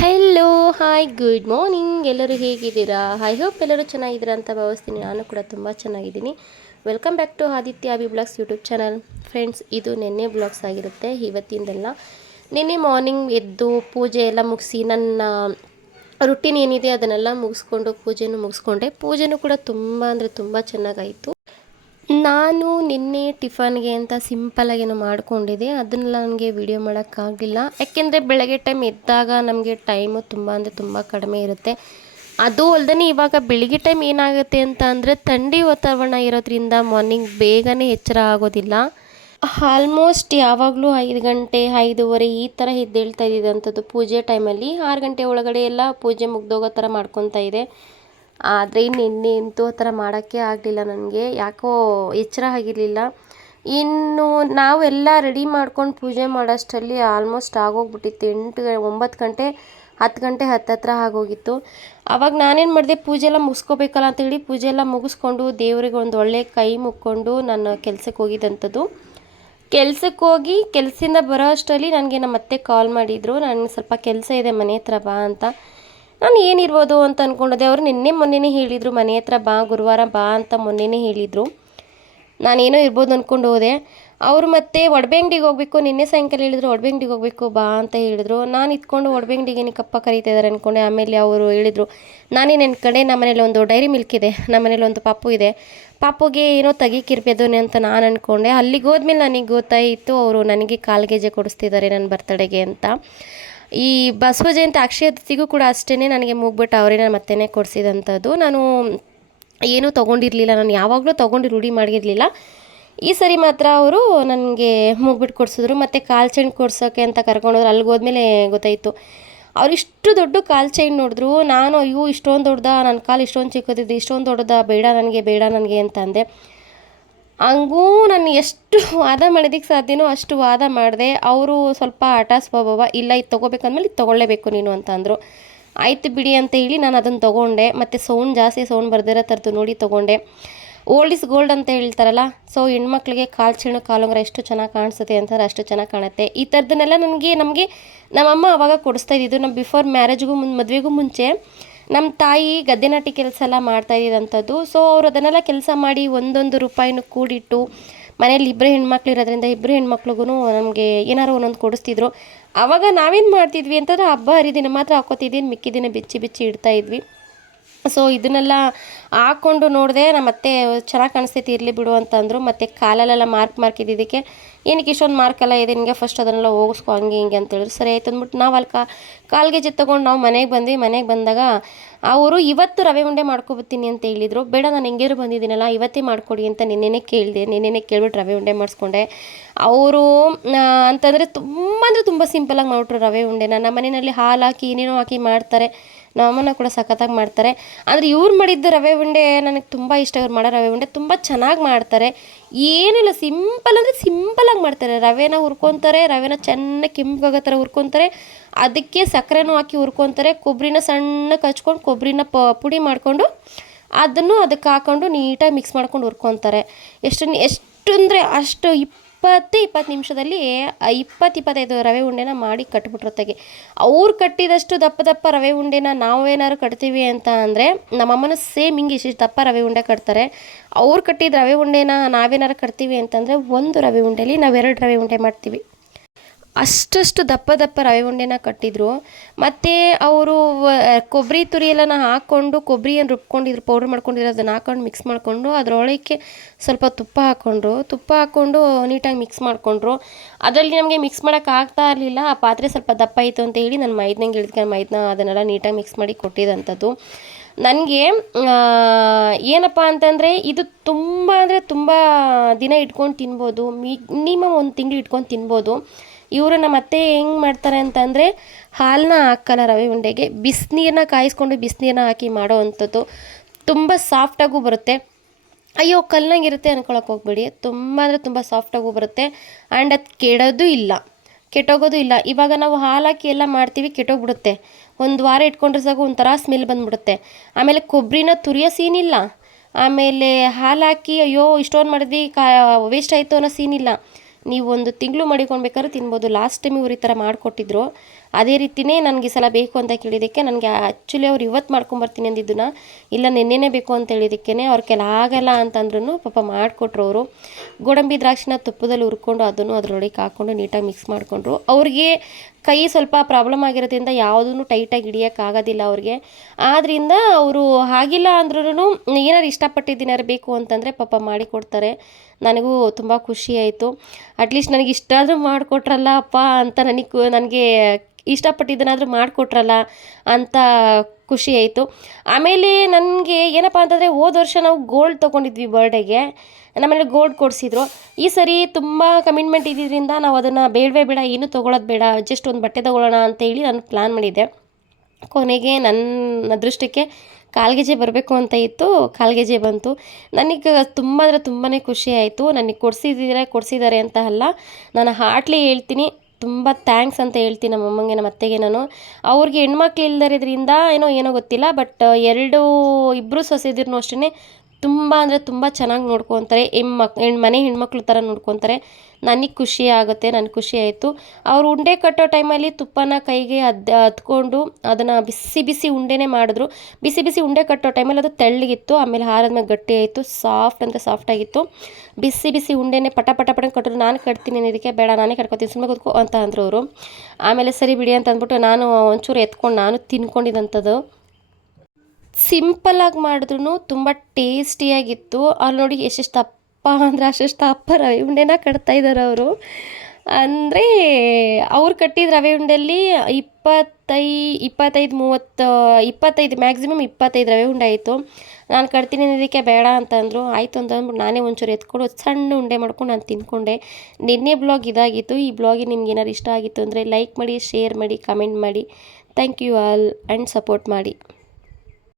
Hello hi good morning. ಎಲ್ಲರೂ ಹೇಗಿದ್ದೀರಾ? I hope ಎಲ್ಲರೂ ಚೆನ್ನಾಗಿದ್ದೀರಾ ಅಂತ ಭಾವಿಸ್ತೀನಿ. ನಾನು ಕೂಡ ತುಂಬ ಚೆನ್ನಾಗಿದ್ದೀನಿ. Welcome back to Aditya Abhi blogs YouTube channel. Friends, ಇದು ನಿನ್ನೆ ಬ್ಲಾಗ್ಸ್ ಆಗಿರುತ್ತೆ, ಇವತ್ತಿಂದೆಲ್ಲ. ನಿನ್ನೆ ಮಾರ್ನಿಂಗ್ ಎದ್ದು ಪೂಜೆ ಎಲ್ಲ ಮುಗಿಸಿ ನನ್ನ ರುಟೀನ್ ಏನಿದೆ ಅದನ್ನೆಲ್ಲ ಮುಗಿಸ್ಕೊಂಡು ಪೂಜೆನೂ ಕೂಡ ತುಂಬ ಅಂದರೆ ತುಂಬ ಚೆನ್ನಾಗಾಯಿತು. ನಾನು ನಿನ್ನೆ ಟಿಫನ್ಗೆ ಅಂತ ಸಿಂಪಲಾಗೇನೋ ಮಾಡ್ಕೊಂಡಿದ್ದೆ, ಅದನ್ನೆಲ್ಲ ನನಗೆ ವಿಡಿಯೋ ಮಾಡೋಕ್ಕಾಗಲಿಲ್ಲ. ಯಾಕೆಂದರೆ ಬೆಳಗ್ಗೆ ಟೈಮ್ ಎದ್ದಾಗ ನಮಗೆ ಟೈಮು ತುಂಬ ಅಂದರೆ ತುಂಬ ಕಡಿಮೆ ಇರುತ್ತೆ. ಅದು ಅಲ್ಲದೆ ಇವಾಗ ಬೆಳಿಗ್ಗೆ ಟೈಮ್ ಏನಾಗುತ್ತೆ ಅಂತ ಅಂದರೆ ಥಂಡಿ ವಾತಾವರಣ ಇರೋದ್ರಿಂದ ಮಾರ್ನಿಂಗ್ ಬೇಗನೆ ಎಚ್ಚರ ಆಗೋದಿಲ್ಲ. ಆಲ್ಮೋಸ್ಟ್ ಯಾವಾಗಲೂ 5 ಗಂಟೆ 5:30 ಈ ಥರ ಎದ್ದೇಳ್ತಾ ಇದ್ದಿದ್ದಂಥದ್ದು. ಪೂಜೆ ಟೈಮಲ್ಲಿ 6 ಗಂಟೆ ಒಳಗಡೆ ಎಲ್ಲ ಪೂಜೆ ಮುಗ್ದೋಗೋ ಥರ ಮಾಡ್ಕೊತಾ ಇದೆ. ಆದರೆ ನಿನ್ನೆ ಅಂತೂ ಆ ಥರ ಮಾಡೋಕ್ಕೆ ಆಗಲಿಲ್ಲ. ನನಗೆ ಯಾಕೋ ಎಚ್ಚರ ಆಗಿರಲಿಲ್ಲ. ಇನ್ನು ನಾವೆಲ್ಲ ರೆಡಿ ಮಾಡ್ಕೊಂಡು ಪೂಜೆ ಮಾಡೋಷ್ಟರಲ್ಲಿ ಆಲ್ಮೋಸ್ಟ್ ಆಗೋಗ್ಬಿಟ್ಟಿತ್ತು 9 ಗಂಟೆ 10 ಗಂಟೆ ಹತ್ತತ್ರ ಆಗೋಗಿತ್ತು. ಆವಾಗ ನಾನೇನು ಮಾಡಿದೆ, ಪೂಜೆ ಎಲ್ಲ ಮುಗಿಸ್ಕೋಬೇಕಲ್ಲ ಅಂತೇಳಿ ಪೂಜೆ ಎಲ್ಲ ಮುಗಿಸ್ಕೊಂಡು ದೇವರಿಗೆ ಒಂದು ಒಳ್ಳೆ ಕೈ ಮುಕ್ಕೊಂಡು ನಾನು ಕೆಲ್ಸಕ್ಕೆ ಹೋಗಿದ್ದಂಥದ್ದು. ಕೆಲ್ಸಕ್ಕೆ ಹೋಗಿ ಕೆಲಸದಿಂದ ಬರೋ ಅಷ್ಟರಲ್ಲಿ ನನಗೆ ನಮ್ಮ ಅತ್ತೆ ಕಾಲ್ ಮಾಡಿದರು, ನನಗೆ ಸ್ವಲ್ಪ ಕೆಲಸ ಇದೆ ಮನೆ ಹತ್ರ ಬಾ ಅಂತ. ನಾನು ಏನಿರ್ಬೋದು ಅಂತ ಅಂದ್ಕೊಂಡೆ. ಅವರು ಮೊನ್ನೆನೇ ಹೇಳಿದರು, ಮನೆ ಹತ್ರ ಬಾ, ಗುರುವಾರ ಬಾ ಅಂತ ಮೊನ್ನೆನೇ ಹೇಳಿದರು. ನಾನೇನೋ ಇರ್ಬೋದು ಅಂದ್ಕೊಂಡು ಹೋದೆ. ಅವರು ಮತ್ತೆ ಒಡಬೆಂಗ್ಡಿಗೆ ಹೋಗಬೇಕು, ನಿನ್ನೆ ಸಾಯಂಕಾಲ ಹೇಳಿದ್ರು ಒಡಬೆಂಗ್ಡಿಗೆ ಹೋಗಬೇಕು ಬಾ ಅಂತ ಹೇಳಿದ್ರು. ನಾನು ಇದ್ಕೊಂಡು ಒಡಬೆಂಗ್ಡಿಗೆ ಏನಕ್ಕಪ್ಪ ಕರೀತಾ ಇದ್ದಾರೆ ಅಂದ್ಕೊಂಡೆ. ಆಮೇಲೆ ಅವರು ಹೇಳಿದರು, ನಾನೇ ನನ್ನ ಕಡೆ ನಮ್ಮ ಮನೇಲಿ ಒಂದು ಡೈರಿ ಮಿಲ್ಕ್ ಇದೆ, ನಮ್ಮ ಮನೇಲಿ ಒಂದು ಪಾಪು ಇದೆ, ಪಾಪುಗೆ ಏನೋ ತೆಗಿಕಿರ್ಬೇದೋನೆ ಅಂತ ನಾನು ಅಂದ್ಕೊಂಡೆ. ಅಲ್ಲಿಗೆ ಹೋದ್ಮೇಲೆ ನನಗೆ ಗೊತ್ತಾಯಿತು ಅವರು ನನಗೆ ಕಾಲ್ಗೆಜೆ ಕೊಡಿಸ್ತಿದ್ದಾರೆ ನನ್ನ ಬರ್ತಡೆಗೆ ಅಂತ. ಈ ಬಸವ ಜಯಂತಿ ಅಕ್ಷಯ ತೃತೀಯಗೂ ಕೂಡ ಅಷ್ಟೇ ನನಗೆ ಮೂಗ್ಬಿಟ್ಟು ಅವರೇ ನನ್ನ ಮತ್ತೆನೇ ಕೊಡಿಸಿದಂಥದ್ದು. ನಾನು ಏನೂ ತೊಗೊಂಡಿರಲಿಲ್ಲ, ನಾನು ಯಾವಾಗಲೂ ತೊಗೊಂಡು ರೂಢಿ ಮಾಡಿರಲಿಲ್ಲ. ಈ ಸರಿ ಮಾತ್ರ ಅವರು ನನಗೆ ಮೂಗ್ಬಿಟ್ಟು ಕೊಡಿಸಿದ್ರು. ಮತ್ತು ಕಾಲು ಚೈನ್ ಕೊಡ್ಸೋಕ್ಕೆ ಅಂತ ಕರ್ಕೊಂಡೋದ್ರು. ಅಲ್ಲಿಗೆ ಹೋದ್ಮೇಲೆ ಗೊತ್ತಾಯಿತು. ಅವ್ರು ಇಷ್ಟು ದೊಡ್ಡ ಕಾಲು ಚೈನ್ ನೋಡಿದ್ರು. ನಾನು ಅಯ್ಯೋ ಇಷ್ಟೊಂದು ದೊಡ್ಡದ, ನನ್ನ ಕಾಲು ಇಷ್ಟೊಂದು ಚಿಕ್ಕದಿದ್ದು, ಇಷ್ಟೊಂದು ದೊಡ್ಡದ, ಬೇಡ ನನಗೆ ಅಂತ ಅಂದೆ. ಹಂಗೂ ನಾನು ಎಷ್ಟು ವಾದ ಮಾಡೋದಕ್ಕೆ ಸಾಧ್ಯನೋ ಅಷ್ಟು ವಾದ ಮಾಡಿದೆ. ಅವರು ಸ್ವಲ್ಪ ಹಠ ಸ್ವಭಾವ, ಇಲ್ಲ ಇದು ತೊಗೋಬೇಕಂದ್ಮೇಲೆ ಇದು ತೊಗೊಳ್ಳೇಬೇಕು ನೀನು ಅಂತ ಅಂದರು. ಆಯ್ತು ಬಿಡಿ ಅಂತ ಹೇಳಿ ನಾನು ಅದನ್ನು ತೊಗೊಂಡೆ. ಮತ್ತು ಜಾಸ್ತಿ ಸೌಂಡ್ ಬರ್ದಿರೋ ಥರದ್ದು ನೋಡಿ ತೊಗೊಂಡೆ. ಓಲ್ಡ್ ಇಸ್ ಗೋಲ್ಡ್ ಅಂತ ಹೇಳ್ತಾರಲ್ಲ, ಸೊ ಹೆಣ್ಮಕ್ಳಿಗೆ ಕಾಲು ಚೈನು ಕಾಲುಂಗುರ ಎಷ್ಟು ಚೆನ್ನಾಗಿ ಕಾಣಿಸುತ್ತೆ ಅಂತಂದ್ರೆ ಅಷ್ಟು ಚೆನ್ನಾಗಿ ಕಾಣುತ್ತೆ. ಈ ಥರದನ್ನೆಲ್ಲ ನಮಗೆ ನಮ್ಮಮ್ಮ ಆವಾಗ ಕೊಡಿಸ್ತಾ ಇದ್ದಿದ್ದು. ನಮ್ಮ ಬಿಫೋರ್ ಮ್ಯಾರೇಜ್ಗೂ ಮದುವೆಗೂ ಮುಂಚೆ ನಮ್ಮ ತಾಯಿ ಗದ್ದೆ ನಾಟಿ ಕೆಲಸ ಎಲ್ಲ ಮಾಡ್ತಾ ಇದ್ದಂಥದ್ದು. ಸೊ ಅವರು ಅದನ್ನೆಲ್ಲ ಕೆಲಸ ಮಾಡಿ ಒಂದೊಂದು ರೂಪಾಯಿನೂ ಕೂಡಿಟ್ಟು ಮನೇಲಿ ಇಬ್ಬರು ಹೆಣ್ಮಕ್ಳು ಇರೋದ್ರಿಂದ ಇಬ್ಬರು ಹೆಣ್ಮಕ್ಳಿಗೂ ನಮಗೆ ಏನಾರು ಒಂದೊಂದು ಕೊಡಿಸ್ತಿದ್ರು. ಆವಾಗ ನಾವೇನು ಮಾಡ್ತಿದ್ವಿ ಅಂತಂದ್ರೆ ಹಬ್ಬ ಹರಿದಿನ ಮಾತ್ರ ಹಾಕೋತಿದ್ದೀನಿ, ಮಿಕ್ಕಿದಿನ ಬಿಚ್ಚಿ ಇಡ್ತಾಯಿದ್ವಿ. ಸೊ ಇದನ್ನೆಲ್ಲ ಹಾಕ್ಕೊಂಡು ನೋಡಿದೆ. ನಮ್ಮ ಅತ್ತೆ ಚೆನ್ನಾಗಿ ಕಾಣಿಸ್ತೈತಿ, ಇರಲಿ ಬಿಡು ಅಂತಂದರು. ಮತ್ತು ಕಾಲಲ್ಲೆಲ್ಲ ಮಾರ್ಕ್ ಇದ್ದಿದ್ದಕ್ಕೆ ಏನಕ್ಕೆ ಇಷ್ಟೊಂದು ಮಾರ್ಕೆಲ್ಲ ಇದೆ ನಿನಗೆ, ಫಸ್ಟ್ ಅದನ್ನೆಲ್ಲ ಹೋಗಿಸ್ಕೊ ಹಂಗೆ ಹಿಂಗೆ ಅಂತ ಹೇಳಿದ್ರು. ಸರಿ ಆಯ್ತು ಅಂದ್ಬಿಟ್ಟು ನಾವು ಅಲ್ಲಿ ಕಾಲ್ಗೆಜೆ ತೊಗೊಂಡು ನಾವು ಮನೆಗೆ ಬಂದ್ವಿ. ಮನೆಗೆ ಬಂದಾಗ ಅವರು ಇವತ್ತು ರವೆ ಉಂಡೆ ಮಾಡ್ಕೊಬತ್ತೀನಿ ಅಂತ ಹೇಳಿದರು. ಬೇಡ, ನಾನು ಹೆಂಗೇರು ಬಂದಿದ್ದೀನಲ್ಲ ಇವತ್ತೇ ಮಾಡಿಕೊಡಿ ಅಂತ ನಿನ್ನೆನೇ ಕೇಳ್ಬಿಟ್ಟು ರವೆ ಉಂಡೆ ಮಾಡಿಸ್ಕೊಂಡೆ. ಅವರು ಅಂತಂದರೆ ತುಂಬ ಸಿಂಪಲಾಗಿ ಮಾಡಿಬಿಟ್ರು ರವೆ ಉಂಡೆನ. ನಮ್ಮ ಮನೆಯಲ್ಲಿ ಹಾಲು ಹಾಕಿ ಏನೇನೋ ಹಾಕಿ ಮಾಡ್ತಾರೆ, ನಮ್ಮಮ್ಮನ ಕೂಡ ಸಖತ್ತಾಗಿ ಮಾಡ್ತಾರೆ. ಆದರೆ ಇವ್ರು ಮಾಡಿದ್ದು ರವೆ ಉಂಡೆ ನನಗೆ ತುಂಬ ಇಷ್ಟ. ಇವ್ರು ಮಾಡೋ ರವೆ ಉಂಡೆ ತುಂಬ ಚೆನ್ನಾಗಿ ಮಾಡ್ತಾರೆ. ಏನಿಲ್ಲ, ಸಿಂಪಲಾಗಿ ಮಾಡ್ತಾರೆ. ರವೆನ ಹುರ್ಕೊತಾರೆ, ರವೆನ ಚೆನ್ನಾಗಿ ಕೆಂಪಾಗೋ ಥರ ಹುರ್ಕೊತಾರೆ, ಅದಕ್ಕೆ ಸಕ್ಕರೆನೂ ಹಾಕಿ ಹುರ್ಕೊತಾರೆ, ಕೊಬ್ಬರಿನ ಸಣ್ಣಕ್ಕೆ ಹಚ್ಕೊಂಡು ಕೊಬ್ಬರಿನ ಪುಡಿ ಮಾಡಿಕೊಂಡು ಅದಕ್ಕೆ ಹಾಕ್ಕೊಂಡು ನೀಟಾಗಿ ಮಿಕ್ಸ್ ಮಾಡ್ಕೊಂಡು ಹುರ್ಕೊತಾರೆ. ಎಷ್ಟು ಅಂದರೆ ಅಷ್ಟು 20 ನಿಮಿಷದಲ್ಲಿ 25 ರವೆ ಉಂಡೆನ ಮಾಡಿ ಕಟ್ಬಿಟ್ರೊತ್ತಾಗೆ. ಅವ್ರು ಕಟ್ಟಿದಷ್ಟು ದಪ್ಪ ರವೆ ಉಂಡೆನ ನಾವೇನಾದ್ರು ಕಟ್ತೀವಿ ಅಂತ ಅಂದರೆ, ನಮ್ಮಮ್ಮನ ಸೇಮ್ ಹಿಂಗೆ ಇಷ್ಟು ದಪ್ಪ ರವೆ ಉಂಡೆ ಕಟ್ತಾರೆ. ಅವ್ರು ಕಟ್ಟಿದ ರವೆ ಉಂಡೆನ ನಾವೇನಾರು ಕಟ್ತೀವಿ ಅಂತಂದರೆ ಒಂದು ರವೆ ಉಂಡೆಲಿ ನಾವು 2 ರವೆ ಉಂಡೆ ಮಾಡ್ತೀವಿ. ಅಷ್ಟು ದಪ್ಪ ರವೆ ಉಂಡೆನ ಕಟ್ಟಿದ್ರು. ಮತ್ತು ಅವರು ಕೊಬ್ಬರಿ ತುರಿಯೆಲ್ಲ ಹಾಕ್ಕೊಂಡು ಕೊಬ್ಬರಿಯನ್ನು ರುಬ್ಕೊಂಡಿದ್ರು, ಪೌಡ್ರ್ ಮಾಡ್ಕೊಂಡಿದ್ರು, ಅದನ್ನು ಹಾಕ್ಕೊಂಡು ಮಿಕ್ಸ್ ಮಾಡಿಕೊಂಡು ಅದರೊಳಕ್ಕೆ ಸ್ವಲ್ಪ ತುಪ್ಪ ಹಾಕ್ಕೊಂಡು ನೀಟಾಗಿ ಮಿಕ್ಸ್ ಮಾಡಿಕೊಂಡ್ರು. ಅದರಲ್ಲಿ ನಮಗೆ ಮಿಕ್ಸ್ ಮಾಡೋಕ್ಕೆ ಆಗ್ತಾ ಇರಲಿಲ್ಲ. ಆ ಪಾತ್ರೆ ಸ್ವಲ್ಪ ದಪ್ಪ ಇತ್ತು ಅಂತ ಹೇಳಿ ನಾನು ಮೈದನಂಗೆ ಇಳಿದ್ಕೊಂಡು ಮೈದನ ಅದನ್ನೆಲ್ಲ ನೀಟಾಗಿ ಮಿಕ್ಸ್ ಮಾಡಿ ಕೊಟ್ಟಿದ್ದಂಥದ್ದು. ನನಗೆ ಏನಪ್ಪ ಅಂತಂದರೆ ಇದು ತುಂಬ ಅಂದರೆ ತುಂಬ ದಿನ ಇಟ್ಕೊಂಡು ತಿನ್ಬೋದು, ಮಿನಿಮಮ್ 1 ತಿಂಗಳು ಇಟ್ಕೊಂಡು ತಿನ್ಬೋದು. ಇವರು ನಮ್ಮ ಅತ್ತೆ ಹೆಂಗೆ ಮಾಡ್ತಾರೆ ಅಂತಂದರೆ, ಹಾಲನ್ನ ಹಾಕಲ್ಲ ರವೆ ಉಂಡೆಗೆ, ಬಿಸಿನೀರನ್ನ ಕಾಯಿಸ್ಕೊಂಡು ಬಿಸಿನೀರನ್ನ ಹಾಕಿ ಮಾಡೋ ಅಂಥದ್ದು. ತುಂಬ ಸಾಫ್ಟಾಗೂ ಬರುತ್ತೆ. ಅಯ್ಯೋ ಕಲ್ಲಂಗಿರುತ್ತೆ ಅಂದ್ಕೊಳಕ್ಕೆ ಹೋಗ್ಬೇಡಿ, ತುಂಬ ಅಂದರೆ ತುಂಬ ಸಾಫ್ಟಾಗೂ ಬರುತ್ತೆ. ಆ್ಯಂಡ್ ಅದು ಕೆಟ್ಟೋಗೋದು ಇಲ್ಲ. ಇವಾಗ ನಾವು ಹಾಲು ಹಾಕಿ ಎಲ್ಲ ಮಾಡ್ತೀವಿ, ಕೆಟ್ಟೋಗ್ಬಿಡುತ್ತೆ. 1 ವಾರ ಇಟ್ಕೊಂಡ್ರೆ ಸಾಕು ಒಂಥರ ಸ್ಮೆಲ್ ಬಂದುಬಿಡುತ್ತೆ. ಆಮೇಲೆ ಕೊಬ್ಬರಿನ ತುರಿಯೋ ಸೀನಿಲ್ಲ, ಆಮೇಲೆ ಹಾಲು ಹಾಕಿ ಅಯ್ಯೋ ಇಷ್ಟೊಂದು ಮಾಡಿದ್ವಿ ವೇಸ್ಟ್ ಆಯಿತು ಅನ್ನೋ ಸೀನಿಲ್ಲ. ನೀವು 1 ತಿಂಗಳು ಮಾಡಿಕೊಳ್ಬೇಕಾದ್ರೆ ತಿನ್ಬೋದು. ಲಾಸ್ಟ್ ಟೈಮ್ ಇವ್ರು ಈ ಥರ ಮಾಡಿಕೊಟ್ಟಿದ್ರು. ಅದೇ ರೀತಿಯೇ ನನಗೆ ಈ ಸಲ ಬೇಕು ಅಂತ ಕೇಳಿದ್ದಕ್ಕೆ ನನಗೆ ಆ್ಯಕ್ಚುಲಿ ಅವ್ರು ಇವತ್ತು ಮಾಡ್ಕೊಂಬರ್ತೀನಿ ಅಂದಿದ್ದನ್ನ ಇಲ್ಲ ನೆನ್ನೆನೇ ಬೇಕು ಅಂತ ಹೇಳಿದ್ದಕ್ಕೇ ಅವ್ರ ಕೆಲ ಆಗಲ್ಲ ಅಂತಂದ್ರೂ ಪಾಪ ಮಾಡಿಕೊಟ್ರು ಅವರು. ಗೋಡಂಬಿ ದ್ರಾಕ್ಷಿನ ತುಪ್ಪದಲ್ಲಿ ಹುರ್ಕೊಂಡು ಅದನ್ನು ಅದರೊಳಗೆ ಹಾಕ್ಕೊಂಡು ನೀಟಾಗಿ ಮಿಕ್ಸ್ ಮಾಡಿಕೊಂಡ್ರು. ಅವ್ರಿಗೆ ಕೈ ಸ್ವಲ್ಪ ಪ್ರಾಬ್ಲಮ್ ಆಗಿರೋದ್ರಿಂದ ಯಾವುದೂ ಟೈಟಾಗಿ ಹಿಡಿಯೋಕ್ಕಾಗೋದಿಲ್ಲ ಅವ್ರಿಗೆ. ಆದ್ದರಿಂದ ಅವರು ಆಗಿಲ್ಲ ಅಂದ್ರೂ ಏನಾರು ಇಷ್ಟಪಟ್ಟಿದ್ದೇನಾರು ಬೇಕು ಅಂತಂದರೆ ಪಾಪ ಮಾಡಿಕೊಡ್ತಾರೆ. ನನಗೂ ತುಂಬ ಖುಷಿ ಆಯಿತು. ಅಟ್ಲೀಸ್ಟ್ ನನಗೆ ಇಷ್ಟಾದರೂ ಮಾಡಿಕೊಟ್ರಲ್ಲ ಅಪ್ಪ ಅಂತ ನನಗೆ ಇಷ್ಟಪಟ್ಟಿದ್ದನ್ನಾದರೂ ಮಾಡಿಕೊಟ್ರಲ್ಲ ಅಂತ ಖುಷಿ ಆಯಿತು. ಆಮೇಲೆ ನನಗೆ ಏನಪ್ಪ ಅಂತಂದರೆ ಹೋದ ವರ್ಷ ನಾವು ಗೋಲ್ಡ್ ತೊಗೊಂಡಿದ್ವಿ ಬರ್ಡೇಗೆ, ನಮ್ಮನೇಲಿ ಗೋಲ್ಡ್ ಕೊಡಿಸಿದ್ರು. ಈ ಸರಿ ತುಂಬ ಕಮಿಟ್ಮೆಂಟ್ ಇದ್ದಿದ್ದರಿಂದ ನಾವು ಅದನ್ನು ಬೇಡವೇ ಬೇಡ, ಏನೂ ತೊಗೊಳೋದು ಬೇಡ, ಜಸ್ಟ್ ಒಂದು ಬಟ್ಟೆ ತೊಗೊಳ್ಳೋಣ ಅಂತೇಳಿ ನಾನು ಪ್ಲ್ಯಾನ್ ಮಾಡಿದ್ದೆ. ಕೊನೆಗೆ ನನ್ನ ಅದೃಷ್ಟಕ್ಕೆ ಕಾಲ್ಗೆಜೆ ಬರಬೇಕು ಅಂತ ಇತ್ತು, ಕಾಲ್ಗೆಜೆ ಬಂತು. ನನಗೆ ತುಂಬ ಅಂದರೆ ತುಂಬಾ ಖುಷಿ ಆಯಿತು. ನನಗೆ ಕೊಡಿಸಿದ್ದಾರೆ ಅಂತ ಅಲ್ಲ, ನಾನು ಹಾರ್ಟ್ಲಿ ಹೇಳ್ತೀನಿ, ತುಂಬ ಥ್ಯಾಂಕ್ಸ್ ಅಂತ ಹೇಳ್ತೀನಿ ನಮ್ಮ ಅಮ್ಮಂಗೆ ನಮ್ಮ ಅತ್ತೆಗೆ. ನಾನು ಅವ್ರಿಗೆ ಹೆಣ್ಮಕ್ಳು ಇಲ್ಲದರಿಂದ ಏನೋ ಗೊತ್ತಿಲ್ಲ, ಬಟ್ ಇಬ್ಬರು ಸೊಸೆದಿರ್ನೂ ಅಷ್ಟೇ ತುಂಬ ಅಂದರೆ ತುಂಬ ಚೆನ್ನಾಗಿ ನೋಡ್ಕೊತಾರೆ. ಮನೆ ಹೆಣ್ಮಕ್ಳು ಥರ ನೋಡ್ಕೊತಾರೆ. ನನಗೆ ಖುಷಿ ಆಗುತ್ತೆ, ನನಗೆ ಖುಷಿ ಆಯಿತು. ಅವ್ರು ಉಂಡೆ ಕಟ್ಟೋ ಟೈಮಲ್ಲಿ ತುಪ್ಪನ ಕೈಗೆ ಹತ್ಕೊಂಡು ಅದನ್ನು ಬಿಸಿ ಬಿಸಿ ಉಂಡೆನೇ ಮಾಡಿದ್ರು. ಬಿಸಿ ಬಿಸಿ ಉಂಡೆ ಕಟ್ಟೋ ಟೈಮಲ್ಲಿ ಅದು ತೆಳ್ಳಗಿತ್ತು, ಆಮೇಲೆ ಹಾರದ್ಮೇಲೆ ಗಟ್ಟಿ ಆಯಿತು, ಸಾಫ್ಟ್ ಅಂದರೆ ಸಾಫ್ಟಾಗಿತ್ತು. ಬಿಸಿ ಬಿಸಿ ಉಂಡೆನೇ ಪಟ ಕಟ್ಟರು. ನಾನು ಕಟ್ತೀನಿ ಅನ್ನೋದಕ್ಕೆ ಬೇಡ ನಾನೇ ಕಟ್ಕೊತೀನಿ ಸುಮ್ಮನೆ ಕೂತ್ಕೋ ಅಂತ ಅಂದರು ಅವರು. ಆಮೇಲೆ ಸರಿ ಬಿಡಿ ಅಂತ ಅಂದ್ಬಿಟ್ಟು ನಾನು ಒಂಚೂರು ಎತ್ಕೊಂಡು ನಾನು ತಿನ್ಕೊಂಡಿದ್ದಂಥದ್ದು. ಸಿಂಪಲ್ಲಾಗಿ ಮಾಡಿದ್ರೂ ತುಂಬ ಟೇಸ್ಟಿಯಾಗಿತ್ತು. ಅಲ್ಲಿ ನೋಡಿ ಎಷ್ಟೆಷ್ಟು ದಪ್ಪ ಅಂದರೆ ಅಷ್ಟೆಷ್ಟು ದಪ್ಪ ರವೆ ಉಂಡೆನ ಕಟ್ತಾಯಿದ್ದಾರೆ ಅವರು. ಅಂದರೆ ಅವ್ರು ಕಟ್ಟಿದ ರವೆ ಉಂಡೆಯಲ್ಲಿ 25 ಮ್ಯಾಕ್ಸಿಮಮ್ 25 ರವೆ ಉಂಡೆ ಆಯಿತು. ನಾನು ಕಟ್ತೀನಿ ಅನ್ನೋದಕ್ಕೆ ಬೇಡ ಅಂತ ಅಂದರು. ಆಯಿತು ಅಂತ ಅಂದ್ಬಿಟ್ಟು ನಾನೇ ಒಂಚೂರು ಎತ್ಕೊಂಡು ಸಣ್ಣ ಉಂಡೆ ಮಾಡ್ಕೊಂಡು ನಾನು ತಿಂದ್ಕೊಂಡೆ. ನಿನ್ನೆ ಬ್ಲಾಗ್ ಇದಾಗಿತ್ತು. ಈ ಬ್ಲಾಗಿಗೆ ನಿಮ್ಗೆ ಏನಾರು ಇಷ್ಟ ಆಗಿತ್ತು ಅಂದರೆ ಲೈಕ್ ಮಾಡಿ, ಶೇರ್ ಮಾಡಿ, ಕಮೆಂಟ್ ಮಾಡಿ. Thank you all and support ಮಾಡಿ.